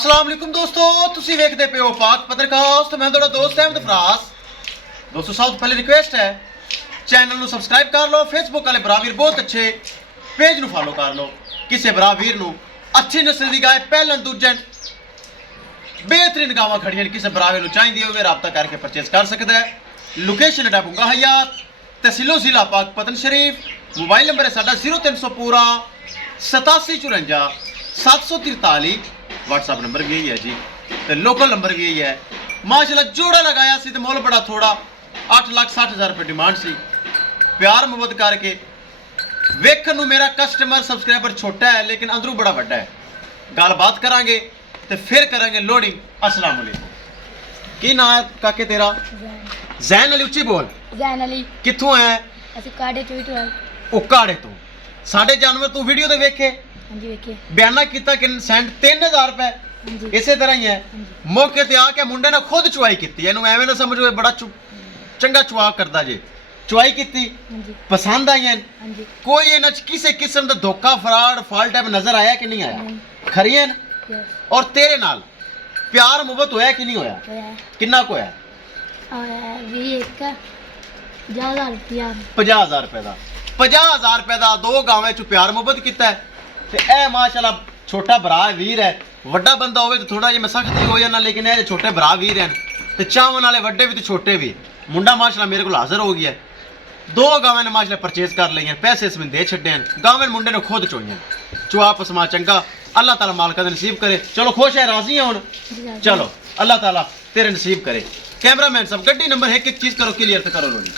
अस्सलाम वालेकुम दोस्तों, तुसी वेखदे पे हो पाक पत्रकास्ट। मैं थोड़ा दोस्त अहमद फरास। दोस्तों सब तो पहले रिक्वेस्ट है चैनल ਨੂੰ सब्सक्राइब कर लो, फेसबुक वाले भरावीर बहुत अच्छे पेज ਨੂੰ फॉलो कर लो। किसी भरावीर ਨੂੰ अच्छी नस्ल की गाय पहलन दूजन बेहतरीन गावां खड़ियां किसी भरावीर ਨੂੰ चाहिए होवे राबता करके परचेज कर सकता है। लोकेशन है बुंगा हयात, तहसीलो जिला पाक पतन शरीफ। मोबाइल नंबर है साडा 0300 पूरा 8754 743। व्हाट्सएप नंबर भी यही है जी, तो लोकल नंबर भी यही है। माशाल्लाह जोड़ा लगाया सी तो मुल बड़ा थोड़ा 8,60,000 रुपये डिमांड सी। प्यार मुहब्बत करके वेखन नूं मेरा कस्टमर सबसक्राइबर छोटा है लेकिन अंदरों बड़ा बड़ा है। गलबात करांगे तो फिर करांगे लोडिंग। अस्सलाम वालेकुम। की नाम है काके तेरा? जैन अली। उच्ची बोल। जैन अली। कित्थों है? ਅਸੀਂ ਕਾੜੇ ਤੋਂ ਹੀ ਤੋਂ ਆਏ। ਉਹ ਕਾੜੇ ਤੋਂ। ਸਾਡੇ ਜਾਨਵਰ ਤੂੰ ਵੀਡੀਓ ਤੇ ਵੇਖੇ? ਹਾਂਜੀ ਵੇਖੇ। ਬਿਆਨਾ ਕੀਤਾ ਕਿ ਸੈਂਡ 3000 ਰੁਪਏ। ਹਾਂਜੀ। ਇਸੇ ਤਰ੍ਹਾਂ ਹੀ ਹੈ। ਮੌਕੇ ਤੇ ਆ ਕੇ ਮੁੰਡੇ ਨੇ ਖੁਦ ਚੁਆਈ ਕੀਤੀ। ਇਹਨੂੰ ਐਵੇਂ ਨਾ ਸਮਝੋ ਬੜਾ ਚੰਗਾ ਚੁਆ ਕਰਦਾ ਜੇ। ਚੁਆਈ ਕੀਤੀ। ਹਾਂਜੀ। ਪਸੰਦ ਆਈਆਂ? ਹਾਂਜੀ। ਕੋਈ ਇਹਨਾਂ ਚ ਕਿਸੇ ਕਿਸਮ ਦਾ ਧੋਖਾ ਫਰਾਡ ਫਾਲਟ ਟਾਈਪ ਨਜ਼ਰ ਆਇਆ ਕਿ ਨਹੀਂ ਆਇਆ? ਖਰੀਆਂ? ਔਰ ਤੇਰੇ ਨਾਲ ਪਿਆਰ ਮੁਹੱਬਤ ਹੋਇਆ ਕਿ ਨਹੀਂ ਹੋਇਆ? ਹੋਇਆ। ਕਿੰਨਾ ਕੁ ਹੋਇਆ? ਵੀ ਇੱਕ 50,000 ਰੁਪਇਆ। 50,000 ਰੁਪਏ ਦਾ। 50,000 ਰੁਪਏ ਦਾ ਦੋ ਗਾਵਾਂ ਚ ਪਿਆਰ ਮੁਹੱਬਤ ਕੀਤਾ ਤੇ ਇਹ ਮਾਸ਼ਾਅੱਲਾ ਛੋਟਾ ਭਰਾ ਵੀਰ ਹੈ। ਵੱਡਾ ਬੰਦਾ ਹੋਵੇ ਤਾਂ ਥੋੜਾ ਜਿਹਾ ਮੈਂ ਸਖਤੀ ਹੋ ਜਾਣਾ, ਲੇਕਿਨ ਇਹ ਛੋਟੇ ਭਰਾ ਵੀਰ ਹਨ ਤੇ ਚਾਵਨ ਵਾਲੇ ਵੱਡੇ ਵੀ ਤੇ ਛੋਟੇ ਵੀ। ਮੁੰਡਾ ਮਾਸ਼ਾਅੱਲਾ ਮੇਰੇ ਕੋਲ ਹਾਜ਼ਰ ਹੋ ਗਿਆ। ਦੋ ਗਾਵਾਂ ਨੇ ਮਾਸ਼ਾਅੱਲਾ ਪਰਚੇਸ ਕਰ ਲਈਆਂ, ਪੈਸੇ ਇਸ ਦੇ ਛੱਡੇ ਹਨ। ਗਾਵਾਂ ਮੁੰਡੇ ਨੇ ਖੁਦ ਚੋਈਆਂ। ਚੁਆ ਪਸਮਾ ਚੰਗਾ, ਅੱਲਾਹ ਤਾਲਾ ਮਾਲਕਾਂ ਦੇ ਨਸੀਬ करे। चलो खुश है, राजी है ਹੁਣ? चलो अल्लाह ताला तेरे नसीब करे। कैमरामैन सब गड्डी नंबर एक चीज करो क्लियर तो करो लो जी।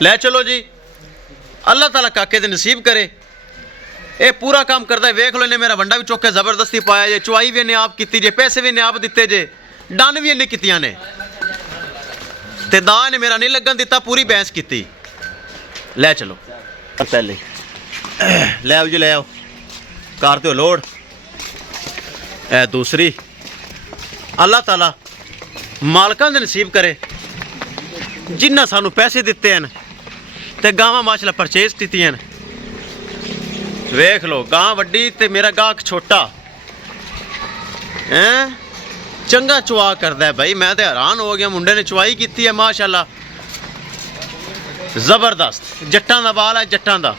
ले चलो जी, अल्लाह ताला काके दे नसीब करे। ये पूरा काम करता है। वेख लो इन्हें मेरा वंडा भी चौके जबरदस्ती पाया जे, चुआई भी इन्हें आप की जे, पैसे भी इन्हें आप दिते जे, डन भी इन्हें कीतियां ने ते दा ने मेरा नहीं लगन दिता, पूरी बहस की। ले चलो पहले ले आओ जी, ले आओ कर दो लोड। ए दूसरी अल्लाह ताला मालकां दे नसीब करे जिन्ना सानू पैसे दिते हैं ते गावां माशाल्लाह परचेज कीतियां हैं। वेख लो गां वड्डी ते मेरा गाहक छोटा है। चंगा चुआ करदा है भाई। मैं तो हैरान हो गया, मुंडे ने चुआई की है माशाल्लाह जबरदस्त। जट्टां दा बाल है, जट्टां दा।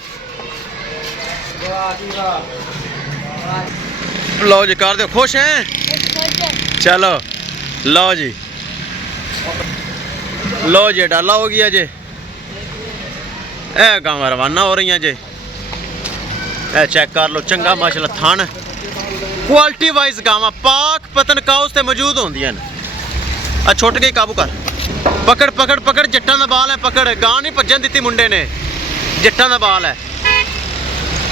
लो जी कर दो। खुश हैं? चलो लो जी, लो जी डाला हो गया जे। ए गावां रवाना हो रही हैं जे। ए चेक कर लो, चंगा माशाल्लाह थान क्वालिटी वाइज गावां पाक पतन काउस ते मौजूद होंदियां न। आ छुट गई, काबू कर। पकड़ पकड़ पकड़, जट्टां दा बाल है, पकड़। गां नहीं भज्जन दित्ती मुंडे ने, जट्टां दा बाल है।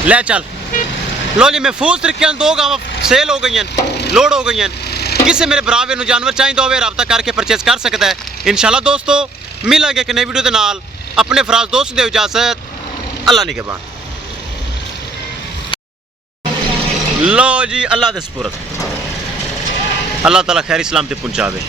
ले चल। लो जी महफूज तरीके दो गावां सेल हो गई, लोड हो गई। किसी मेरे भरावे नूं जानवर चाहिए होवे राबता करके परचेज कर सकता है। इंशाल्लाह दोस्तों मिलांगे एक नई वीडियो के नाल। अपने फराज दोस्त दे इजाजत। अल्लाह निगहबान। लो जी अल्लाह दे सुपुर्द। अल्लाह ताला खैर इस्लाम ते पहुंचावे।